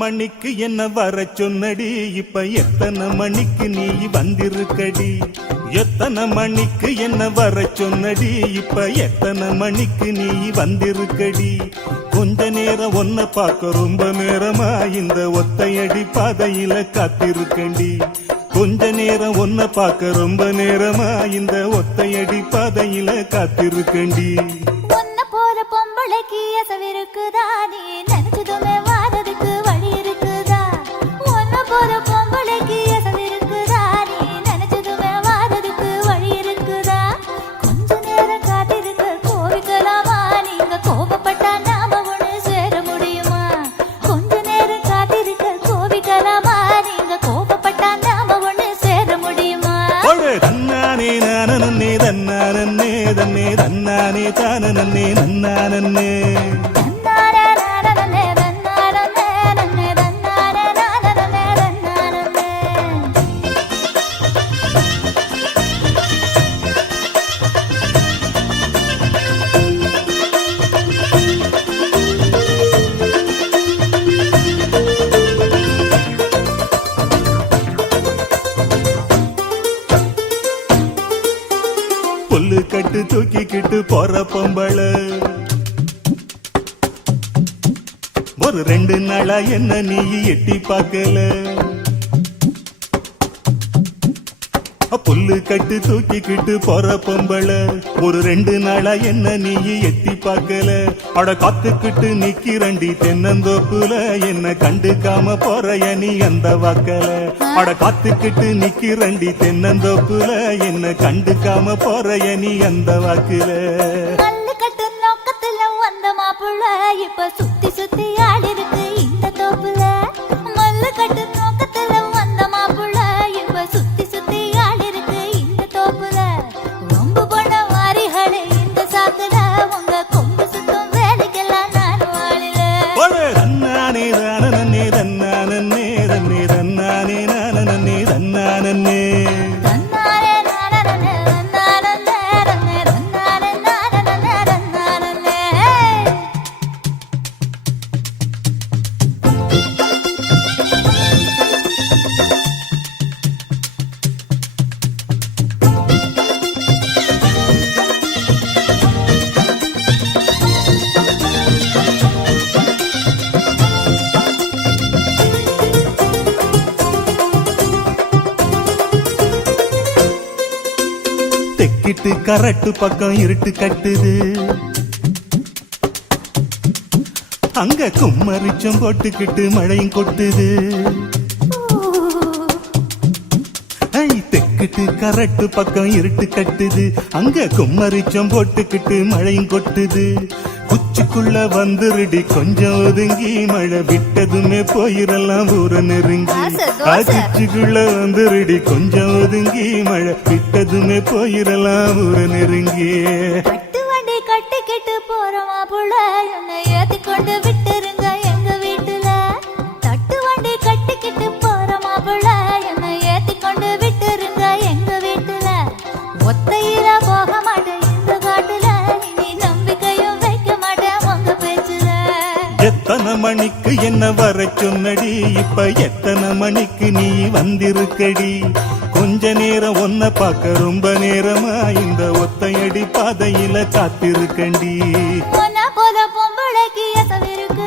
மணிக்கு என்ன வர சொன்னடி, இப்ப எத்தனை மணிக்கு நீ வந்திருக்கடி? எத்தனை மணிக்கு என்ன வர சொன்னடி, இப்ப எத்தனை மணிக்கு நீ வந்திருக்கடி? கொஞ்ச நேரம் ஒன்ன பார்க்க ரொம்ப நேரமா இந்த ஒத்தையடி பாதையில காத்திருக்கண்டி. கொஞ்ச நேரம் ஒன்ன பார்க்க ரொம்ப நேரமா இந்த ஒத்தையடி பாதையில காத்திருக்கண்டி. ஒன்ன போற பொம்பளைக்கு எசவிருக்குதா, நீ நினைச்சதுமே வாரதுக்கு வழி இருக்குதா? ஒன்ன போற பொம்பளைக்கு எசவிருக்குதா, நீ நினைச்சதுமே வாரதுக்கு வழி இருக்குதா? கொஞ்ச நேரம் காத்திருக்க கோவிக்கலாமா, நீங்க கோபப்பட்டா நாம ஒண்ணு சேர முடியுமா? கொஞ்ச நேரம் காத்திருக்க கோவிக்கலாமா, நீங்க கோபப்பட்டா நாம ஒண்ணு சேர முடியுமா? தன்னானே நானே தன்னானே தன்னே தன்னானே தானே நன்னானே புல்லு கட்டு தூக்கிக்கிட்டு போற பொம்பளை ஒரு 2 நாளா என்ன நீ எட்டி பார்க்கல? புல்லு கட்டு தூக்கிக்கிட்டு போற பொம்பளை ஒரு 2 நாளா என்ன நீ எட்டி பார்க்கல? அட காத்துக்கிட்டு நிக்கிறண்டி தென்னந்தோப்புல, என்ன கண்டுக்காம போறைய நீ அந்த வாக்கல? அட காத்துக்கிட்டு நிக்கிறண்டி தென்னந்தோப்புல, என்ன கண்டுக்காம போறைய நீ அந்த வாக்குல? கட்டு நோக்கத்துல வந்த மாப்புள்ள இப்ப சுத்தி சுத்தி ஆடி இருக்கு இந்த தோப்புல. மல்லு கட்டு நோக்கத்துல வந்த மாப்புள்ள இப்ப சுத்தி சுத்தி ஆடி இருக்கு இந்த தோப்புல. ரொம்ப பண்ண வாரிகளே இந்த சாத்துல, உங்க கொம்பு சுத்தம் வேலைக்கெல்லாம் நான் வாழில. தன்னானே தானே தன்னானே தன்னே தன்னானே நானே தன்னானே தெக்கிட்டு கரட்டு பக்கம் இருட்டு கட்டுது, அங்க கும்மரிச்சம் போட்டுக்கிட்டு மழையும் கொட்டுது. தெக்கிட்டு கரட்டு பக்கம் இருட்டு கட்டுது, அங்க கும்மரிச்சம் போட்டுக்கிட்டு மழையும் கொட்டுது. குச்சிக்குள்ள வந்துருடி கொஞ்சம் ஒதுங்கி, மழை விட்டதுமே போயிரலாம் ஊர நெருங்கி. குச்சிக்குள்ள வந்துருடி கொஞ்சம் ஒதுங்கி, மழை விட்டதுமே போயிரலாம் ஊர நெருங்கி. கட்டு வண்டி கட்டிக்கிட்டு போறமா புள்ள, என்னை ஏத்தி கொண்டு விட்டுருங்க எங்க வீட்டுல. தட்டு வண்டி கட்டிக்கிட்டு போறமா புள்ள, என்னை ஏத்தி கொண்டு விட்டுருங்க எங்க வீட்டுல. ஒத்தையில போக மாட்டேன் இந்த காட்டுல, இனி நம்பிக்கையும் வைக்க மாட்டேன் உங்க பேச்சுல. எத்தனை மணிக்கு என்ன வர சொன்னடி, இப்ப எத்தனை மணிக்கு நீ வந்திருக்கடி? கொஞ்ச நேரம் ஒன்ன பார்க்க ரொம்ப நேரமா இந்த ஒத்தையடி பாதையில காத்திருக்கண்டி. ஒன்ன போல பொம்பளைக்கு எசவிருக்கு